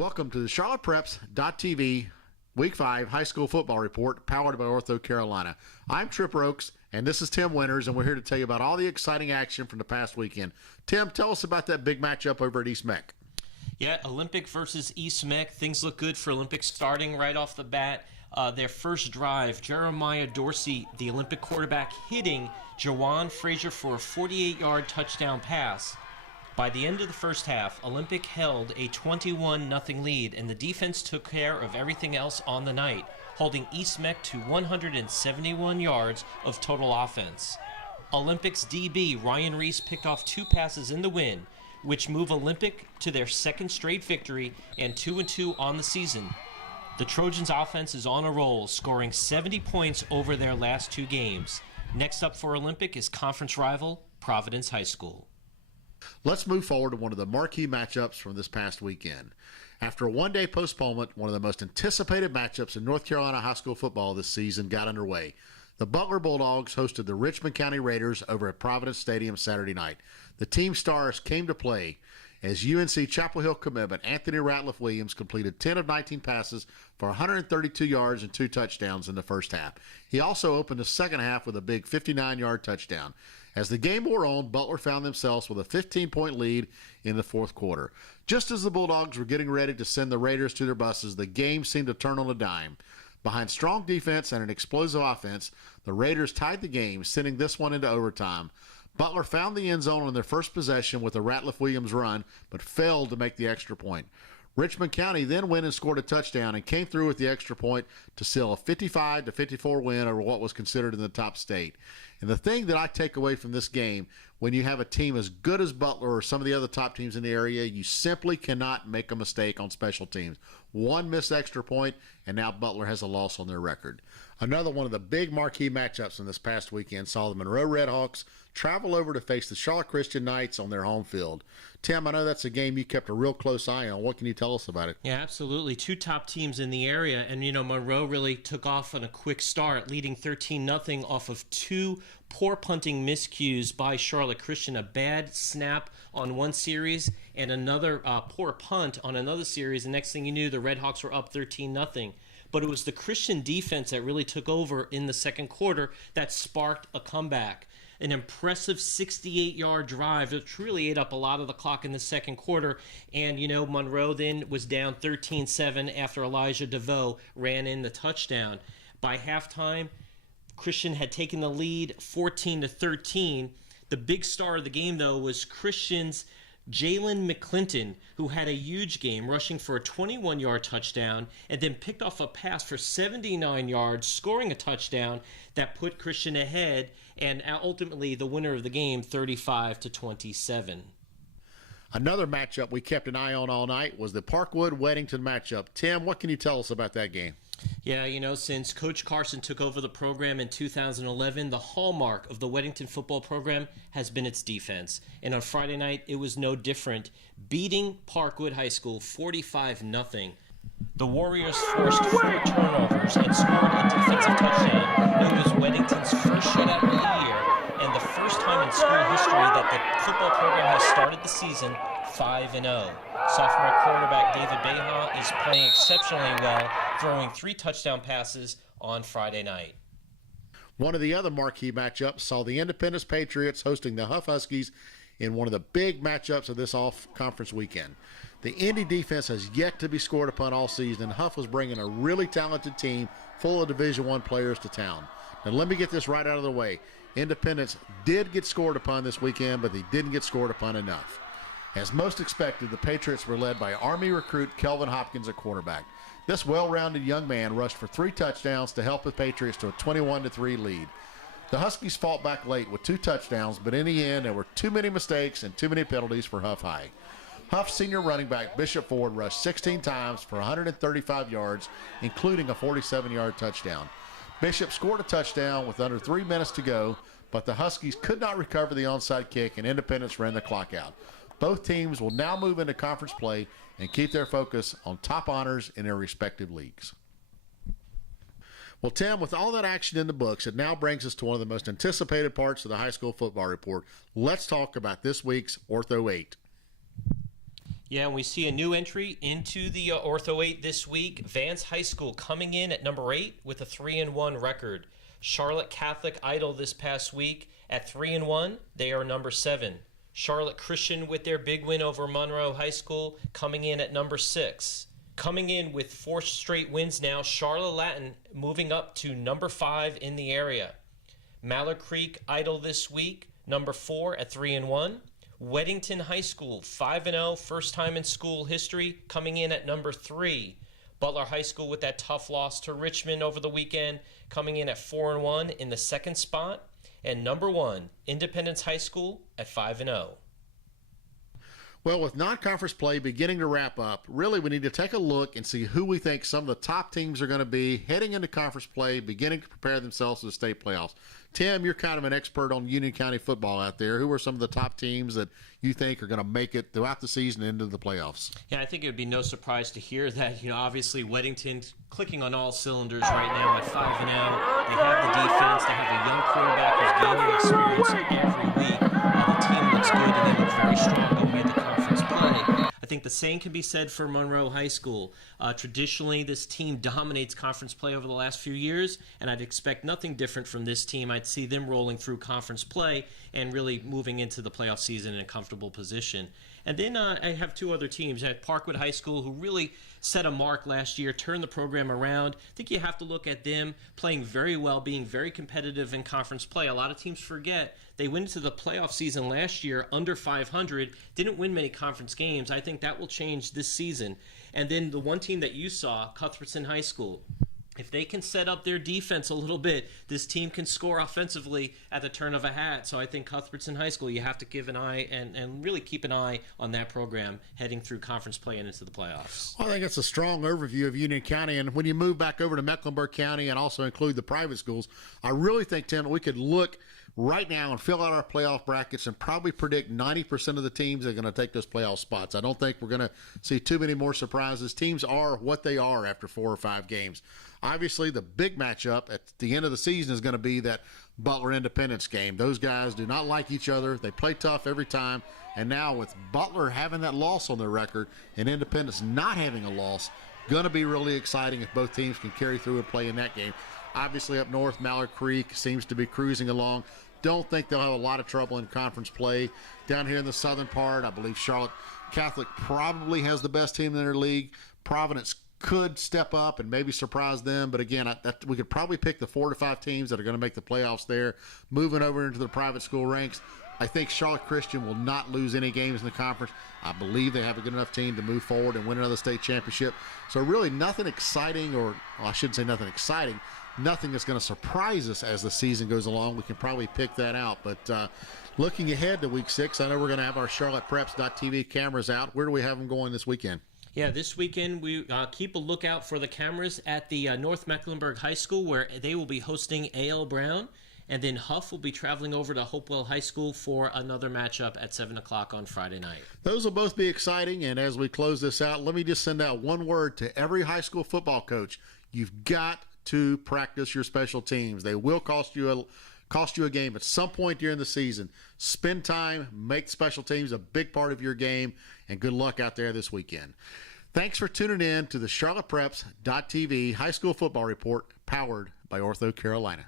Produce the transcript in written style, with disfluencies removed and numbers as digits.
Welcome to the CharlottePreps.tv Week 5 High School Football Report, powered by Ortho Carolina. I'm Trip Oakes, and this is Tim Winters, and we're here to tell you about all the exciting action from the past weekend. Tim, tell us about that big matchup over at East Meck. Yeah, Olympic versus East Meck. Things look good for Olympic starting right off the bat. Their first drive, Jeremiah Dorsey, the Olympic quarterback, hitting Jawan Frazier for a 48-yard touchdown pass. By the end of the first half, Olympic held a 21-0 lead, and the defense took care of everything else on the night, holding East Meck to 171 yards of total offense. Olympic's DB, Ryan Reese, picked off 2 passes in the win, which move Olympic to their second straight victory and 2-2 on the season. The Trojans' offense is on a roll, scoring 70 points over their last 2 games. Next up for Olympic is conference rival Providence High School. Let's move forward to one of the marquee matchups from this past weekend. After a one-day postponement, one of the most anticipated matchups in North Carolina high school football this season got underway. The Butler Bulldogs hosted the Richmond County Raiders over at Providence Stadium Saturday night. The team stars came to play as UNC Chapel Hill commitment Anthony Ratliff Williams completed 10 of 19 passes for 132 yards and 2 touchdowns in the first half. He also opened the second half with a big 59-yard touchdown. As the game wore on, Butler found themselves with a 15-point lead in the fourth quarter. Just as the Bulldogs were getting ready to send the Raiders to their buses, the game seemed to turn on a dime. Behind strong defense and an explosive offense, the Raiders tied the game, sending this one into overtime. Butler found the end zone on their first possession with a Ratliff Williams run, but failed to make the extra point. Richmond County then went and scored a touchdown and came through with the extra point to seal a 55-54 win over what was considered in the top state. And the thing that I take away from this game, when you have a team as good as Butler or some of the other top teams in the area, you simply cannot make a mistake on special teams. One missed extra point, and now Butler has a loss on their record. Another one of the big marquee matchups in this past weekend saw the Monroe Redhawks travel over to face the Charlotte Christian Knights on their home field. Tim, I know that's a game you kept a real close eye on. What can you tell us about it? Yeah, absolutely. 2 top teams in the area, and Monroe really took off on a quick start, leading 13-0 off of 2 poor punting miscues by Charlotte Christian, a bad snap on one series and another poor punt on another series. The next thing you knew, the Redhawks were up 13-0. But it was the Christian defense that really took over in the second quarter that sparked a comeback. An impressive 68-yard drive that really ate up a lot of the clock in the second quarter. And, Monroe then was down 13-7 after Elijah DeVoe ran in the touchdown. By halftime, Christian had taken the lead 14-13. The big star of the game, though, was Christian's Jalen McClinton, who had a huge game, rushing for a 21-yard touchdown and then picked off a pass for 79 yards, scoring a touchdown that put Christian ahead, and ultimately the winner of the game, 35-27. Another matchup we kept an eye on all night was the Parkwood-Weddington matchup. Tim, what can you tell us about that game? Yeah, since Coach Carson took over the program in 2011, the hallmark of the Weddington football program has been its defense. And on Friday night, it was no different, beating Parkwood High School 45-0. The Warriors forced 4 turnovers and scored a defensive touchdown. It was Weddington's first shutout of the year and the first time in school history that the football program has started the season 5-0. Sophomore quarterback David Beha is playing exceptionally well, throwing 3 touchdown passes on Friday night. One of the other marquee matchups saw the Independence Patriots hosting the Huff Huskies in one of the big matchups of this off-conference weekend. The Indy defense has yet to be scored upon all season, and Huff was bringing a really talented team full of Division I players to town. Now let me get this right out of the way. Independence did get scored upon this weekend, but they didn't get scored upon enough. As most expected, the Patriots were led by Army recruit Kelvin Hopkins at quarterback. This well-rounded young man rushed for 3 touchdowns to help the Patriots to a 21-3 lead. The Huskies fought back late with 2 touchdowns, but in the end, there were too many mistakes and too many penalties for Huff High. Huff's senior running back Bishop Ford rushed 16 times for 135 yards, including a 47-yard touchdown. Bishop scored a touchdown with under 3 minutes to go, but the Huskies could not recover the onside kick, and Independence ran the clock out. Both teams will now move into conference play and keep their focus on top honors in their respective leagues. Well, Tim, with all that action in the books, it now brings us to one of the most anticipated parts of the high school football report. Let's talk about this week's Ortho 8. Yeah, and we see a new entry into the Ortho 8 this week. Vance High School coming in at number 8 with a 3-1 record. Charlotte Catholic Idol this past week at 3-1. They are number 7. Charlotte Christian with their big win over Monroe High School coming in at number 6. Coming in with 4 straight wins now, Charlotte Latin moving up to number 5 in the area. Mallard Creek Idol this week, number 4 at 3-1. Weddington High School, 5-0, first time in school history, coming in at number 3. Butler High School with that tough loss to Richmond over the weekend, coming in at 4-1 in the second spot. And number 1, Independence High School at 5-0. Well, with non-conference play beginning to wrap up, really we need to take a look and see who we think some of the top teams are going to be heading into conference play, beginning to prepare themselves for the state playoffs. Tim, you're kind of an expert on Union County football out there. Who are some of the top teams that you think are going to make it throughout the season into the playoffs? Yeah, I think it would be no surprise to hear that, obviously Weddington clicking on all cylinders right now at 5-0. They have the defense. They have a young quarterback who's gaining experience every week. The team looks good and they look very strong going into conference play. I think the same can be said for Monroe High School. Traditionally, this team dominates conference play over the last few years, and I'd expect nothing different from this team. I'd see them rolling through conference play and really moving into the playoff season in a comfortable position. And then I have 2 other teams at Parkwood High School who really set a mark last year, turned the program around. I think you have to look at them playing very well, being very competitive in conference play. A lot of teams forget they went into the playoff season last year under 500, didn't win many conference games. I think that will change this season. And then the one team that you saw, Cuthbertson High School. If they can set up their defense a little bit, this team can score offensively at the turn of a hat. So I think Cuthbertson High School, you have to give an eye and really keep an eye on that program heading through conference play and into the playoffs. Well, I think it's a strong overview of Union County. And when you move back over to Mecklenburg County and also include the private schools, I really think, Tim, we could look right now and fill out our playoff brackets and probably predict 90% of the teams that are going to take those playoff spots. I don't think we're going to see too many more surprises. Teams are what they are after 4 or 5 games. Obviously, the big matchup at the end of the season is going to be that Butler Independence game. Those guys do not like each other. They play tough every time. And now with Butler having that loss on their record and Independence not having a loss, going to be really exciting if both teams can carry through and play in that game. Obviously, up north, Mallard Creek seems to be cruising along. Don't think they'll have a lot of trouble in conference play. Down here in the southern part, I believe Charlotte Catholic probably has the best team in their league. Providence could step up and maybe surprise them. But again, we could probably pick the 4 to 5 teams that are going to make the playoffs there. Moving over into the private school ranks, I think Charlotte Christian will not lose any games in the conference. I believe they have a good enough team to move forward and win another state championship. So really nothing exciting, or well, I shouldn't say nothing exciting, nothing that's going to surprise us as the season goes along. We can probably pick that out. But looking ahead to week 6, I know we're going to have our CharlottePreps.tv cameras out. Where do we have them going this weekend? Yeah, this weekend we keep a lookout for the cameras at the North Mecklenburg High School, where they will be hosting A.L. Brown. And then Huff will be traveling over to Hopewell High School for another matchup at 7 o'clock on Friday night. Those will both be exciting. And as we close this out, let me just send out one word to every high school football coach. You've got to practice your special teams. They will cost you a game at some point during the season. Spend time, make special teams a big part of your game, and good luck out there this weekend. Thanks for tuning in to the CharlottePreps.tv High School Football Report, powered by Ortho Carolina.